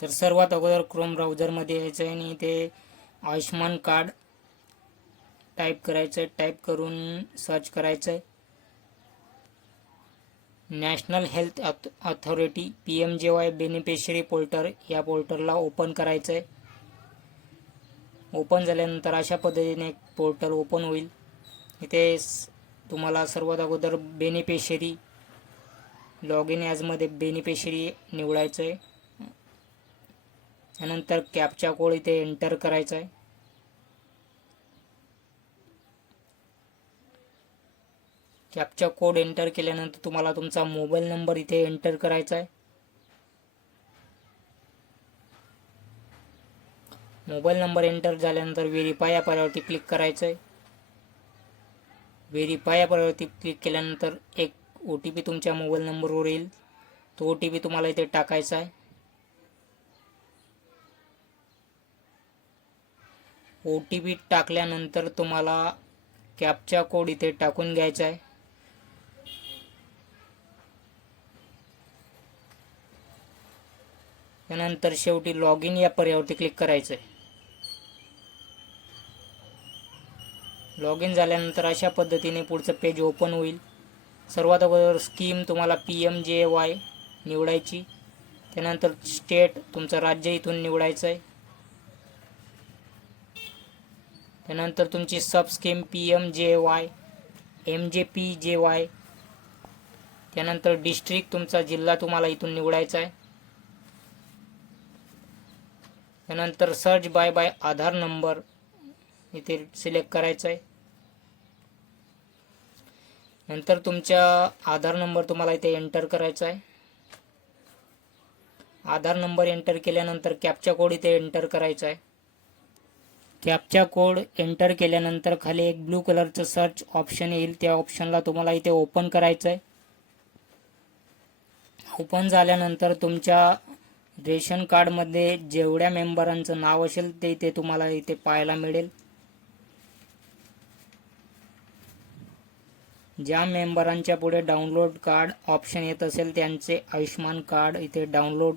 तर सर्वात अगोदर क्रोम ब्राउझरमध्ये यायचं आहे आणि इथे आयुष्मान कार्ड टाईप करायचं आहे टाईप करून सर्च करायचं. आहे नॅशनल हेल्थ अथ authority P M J Y beneficiary portal या पोर्टलला ओपन करायचं आहे ओपन झाल्यानंतर अशा पद्धतीने एक पोर्टल ओपन होईल. इथे तुम्हाला सर्वात अगोदर बेनिफिशरी लॉग इन ॲजमध्ये बेनिफिशरी निवडायचं आहे त्यानंतर कॅपचा कोड इथे एंटर करायचा आहे कॅपचा कोड एंटर केल्यानंतर तुम्हाला तुमचा मोबाईल नंबर इथे एंटर करायचा आहे मोबाईल नंबर एंटर झाल्यानंतर व्हेरीफाय या पर्यावरती क्लिक करायचं आहे व्हेरीफाय या पर्यावरती क्लिक केल्यानंतर एक ओ टी पी तुमच्या मोबाईल नंबरवर येईल. तो ओ टी पी तुम्हाला इथे टाकायचा आहे ओ टी पी टाकल्यानंतर तुम्हाला कॅपचा कोड इथे टाकून घ्यायचा आहे. त्यानंतर शेवटी लॉग इन या पर्यावरती क्लिक करायचं आहे लॉग इन झाल्यानंतर अशा पद्धतीने पुढचं पेज ओपन होईल. सर्वात अगोदर स्कीम तुम्हाला पी एम जे वाय निवडायची. त्यानंतर स्टेट तुमचं राज्य इथून निवडायचं आहे त्यानंतर तुमची sub scheme P M J Y M J P J Y त्यानंतर डिस्ट्रिक्ट तुमचा जिल्हा तुम्हाला इथून निवडायचा आहे. त्यानंतर search by by Aadhaar number इथे सिलेक्ट करायचा आहे. नंतर तुमच्या आधार नंबर तुम्हाला इथे एंटर करायचा आहे. आधार नंबर एंटर केल्यानंतर कॅपचा कोड इथे एंटर करायचा आहे. कॅपचा कोड एंटर केल्यानंतर खाली एक ब्लू कलरचं सर्च ऑप्शन येईल. त्या ऑप्शनला तुम्हाला इथे ओपन करायचं आहे ओपन झाल्यानंतर तुमच्या रेशन कार्डमध्ये जेवढ्या मेंबरांचं नाव असेल ते इथे तुम्हाला इथे पाहायला मिळेल. ज्या मेंबरांच्या पुढे डाउनलोड कार्ड ऑप्शन येत असेल त्यांचे आयुष्मान कार्ड इथे डाउनलोड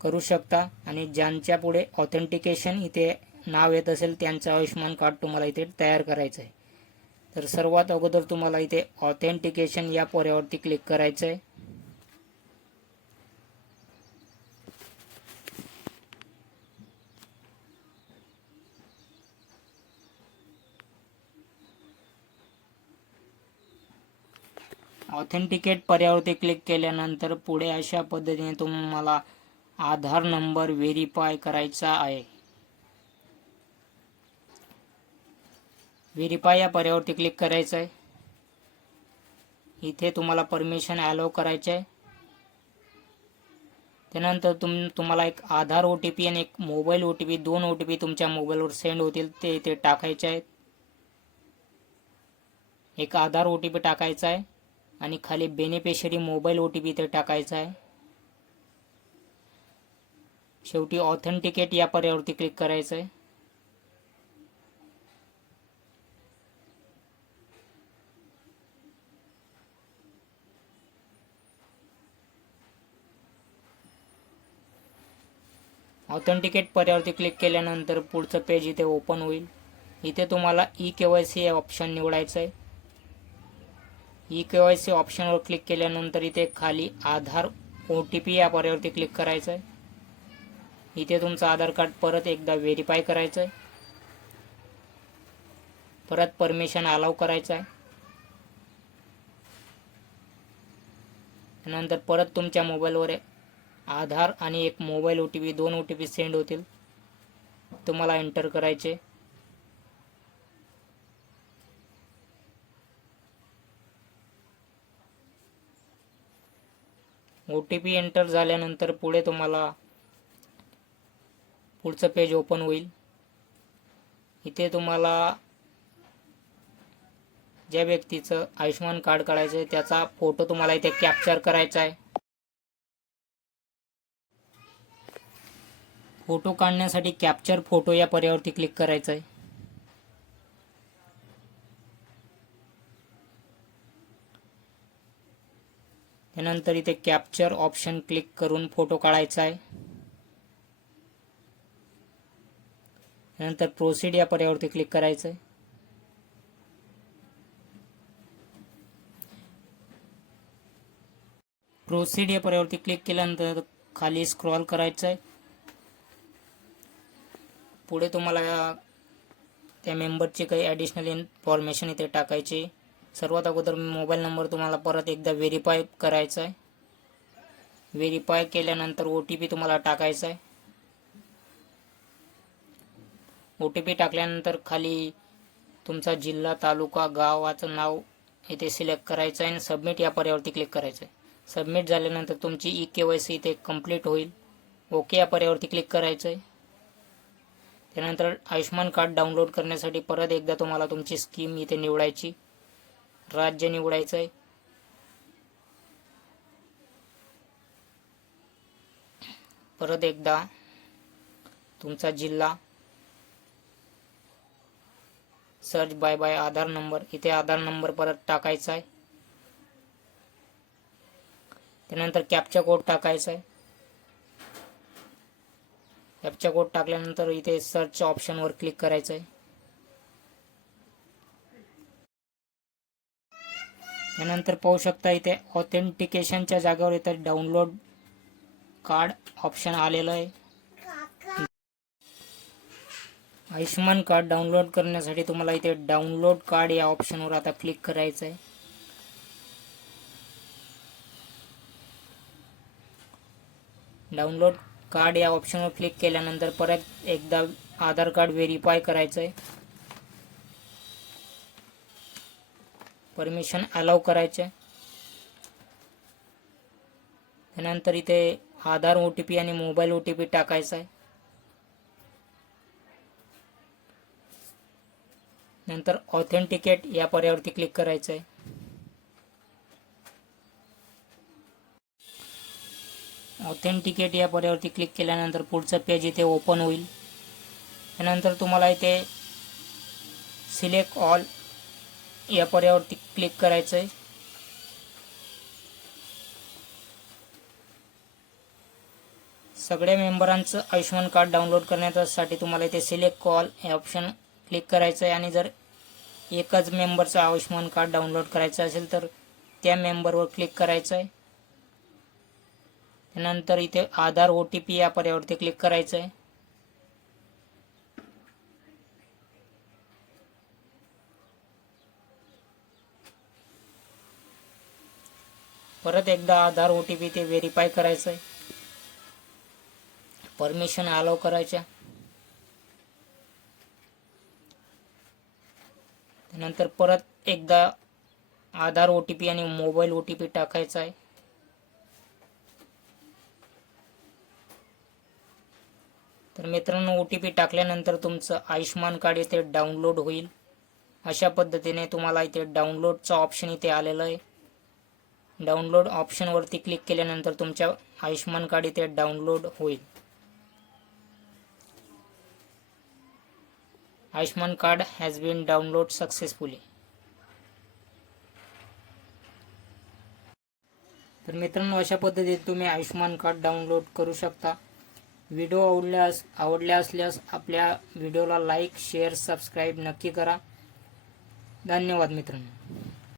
करू शकता आणि ज्यांच्या पुढे ऑथेंटिकेशन इथे नाव येत असेल त्यांचं आयुष्मान कार्ड तुम्हाला इथे तयार करायचं आहे तर सर्वात अगोदर तुम्हाला इथे ऑथेंटिकेशन या पर्यावरती क्लिक करायचं आहे ऑथेंटिकेट पर्यावरती क्लिक केल्यानंतर पुढे अशा पद्धतीने तुम्हाला आधार नंबर व्हेरीफाय करायचा आहे. व्हेरीफाय या पर्यावरती क्लिक करायचं आहे इथे तुम्हाला परमिशन ॲलो करायचं आहे त्यानंतर तुम तुम्हाला एक आधार ओ टी पी आणि एक मोबाईल ओ टी पी दोन ओ टी पी तुमच्या मोबाईलवर सेंड होतील ते इथे टाकायचे आहेत. एक आधार ओ टी पी टाकायचा आहे आणि खाली beneficiary mobile O T P इथे टाकायचा आहे. शेवटी ऑथेंटिकेट या पर्यावरती क्लिक करायचं आहे ऑथेंटिकेट पर्यावरती क्लिक केल्यानंतर पुढचं पेज इथे ओपन होईल. इथे तुम्हाला E K Y C option निवडायचं आहे ई के वाय सी ऑप्शनवर क्लिक केल्यानंतर इथे खाली आधार ओ टी पी या पर्यावरती क्लिक करायचं आहे इथे तुमचं आधार कार्ड परत एकदा व्हेरीफाय करायचं आहे परत परमिशन अलाव करायचं आहे नंतर परत तुमच्या मोबाईलवर आधार आणि एक मोबाईल ओ टी पी दोन ओ टी पी सेंड होतील. तुम्हाला एंटर करायचे. ओ टी पी एंटर झाल्यानंतर पुढे तुम्हाला पुढचं पेज ओपन होईल. इथे तुम्हाला ज्या व्यक्तीचं आयुष्यमान कार्ड काढायचं आहे त्याचा फोटो तुम्हाला इथे कॅप्चर करायचा आहे. फोटो काढण्यासाठी कॅप्चर फोटो या पर्यावरती क्लिक करायचं आहे त्यानंतर इथे कॅप्चर ऑप्शन क्लिक करून फोटो काढायचा आहे त्यानंतर प्रोसीड या पर्यावरती क्लिक करायचं आहे प्रोसीड या पर्यावरती क्लिक केल्यानंतर खाली स्क्रॉल करायचं आहे पुढे तुम्हाला त्या मेंबरची काही ॲडिशनल इन्फॉर्मेशन इथे टाकायची. सर्वात अगोदर मोबाईल नंबर तुम्हाला परत एकदा व्हेरीफाय करायचा आहे. व्हेरीफाय केल्यानंतर ओ टी पी तुम्हाला टाकायचा आहे. ओ टी पी टाकल्यानंतर खाली तुमचा जिल्हा तालुका गावाचं नाव इथे सिलेक्ट करायचं आहे आणि सबमिट या पर्यावरती क्लिक करायचं आहे. सबमिट झाल्यानंतर तुमची ई के वाय सी इथे कंप्लीट होईल. ओके या पर्यावरती क्लिक करायचं आहे. त्यानंतर आयुष्यमान कार्ड डाउनलोड करण्यासाठी परत एकदा तुम्हाला तुमची स्कीम इथे निवडायची. राज्य निवडायचं आहे परत एकदा तुमचा जिल्हा. Search by by Aadhaar number. इथे आधार नंबर परत टाकायचा आहे त्यानंतर कॅपचा कोड टाकायचा आहे ॲपचा कोड टाकल्यानंतर इथे सर्च ऑप्शनवर क्लिक करायचं आहे त्यानंतर पाहू शकता इथे ऑथेंटिकेशनच्या जागेवर इथे डाउनलोड कार्ड ऑप्शन आलेलं आहे. आयुष्यमान कार्ड डाउनलोड करण्यासाठी तुम्हाला इथे डाउनलोड कार्ड या ऑप्शनवर आता क्लिक करायचं आहे डाउनलोड कार्ड या ऑप्शनवर क्लिक केल्यानंतर परत एकदा आधार कार्ड व्हेरीफाय करायचं आहे परमिशन अलाव करायचं आहे त्यानंतर इथे आधार ओ टी पी आणि मोबाईल ओ टी पी टाकायचा आहे नंतर ऑथेंटिकेट या पर्यावरती क्लिक करायचं आहे ऑथेंटिकेट या पर्यावरती क्लिक केल्यानंतर पुढचं पेज इथे ओपन होईल. त्यानंतर तुम्हाला इथे सिलेक्ट ऑल या पर्यावरती क्लिक करायचं आहे सगळ्या मेंबरांचं आयुष्यमान कार्ड डाउनलोड करण्यासाठी तुम्हाला इथे सिलेक्ट कॉल हे ऑप्शन क्लिक करायचं आहे आणि जर एकच मेंबरचं आयुष्यमान कार्ड डाउनलोड करायचं असेल तर त्या मेंबरवर क्लिक करायचं आहे त्यानंतर इथे आधार ओ टी पी या पर्यावरती क्लिक करायचं आहे परत एकदा आधार ओ टी पी ते व्हेरीफाय करायचं आहे परमिशन अलाव करायच्या. त्यानंतर परत एकदा आधार ओ टी पी आणि मोबाईल ओ टी पी टाकायचा आहे तर मित्रांनो ओ टी पी टाकल्यानंतर तुमचं आयुष्यमान कार्ड इथे डाउनलोड होईल. अशा पद्धतीने तुम्हाला इथे डाउनलोडचं ऑप्शन इथे आलेलं आहे. डाउनलोड ऑप्शनवरती क्लिक केल्यानंतर तुमच्या आयुष्यमान कार्ड इथे डाउनलोड होईल. Ayushman card has been download successfully तर मित्रांनो अशा पद्धतीने तुम्ही आयुष्यमान कार्ड डाउनलोड करू शकता. व्हिडिओ आवडल्यास आवडल्या असल्यास आपल्या व्हिडिओला लाईक शेअर सबस्क्राईब नक्की करा. धन्यवाद मित्रांनो.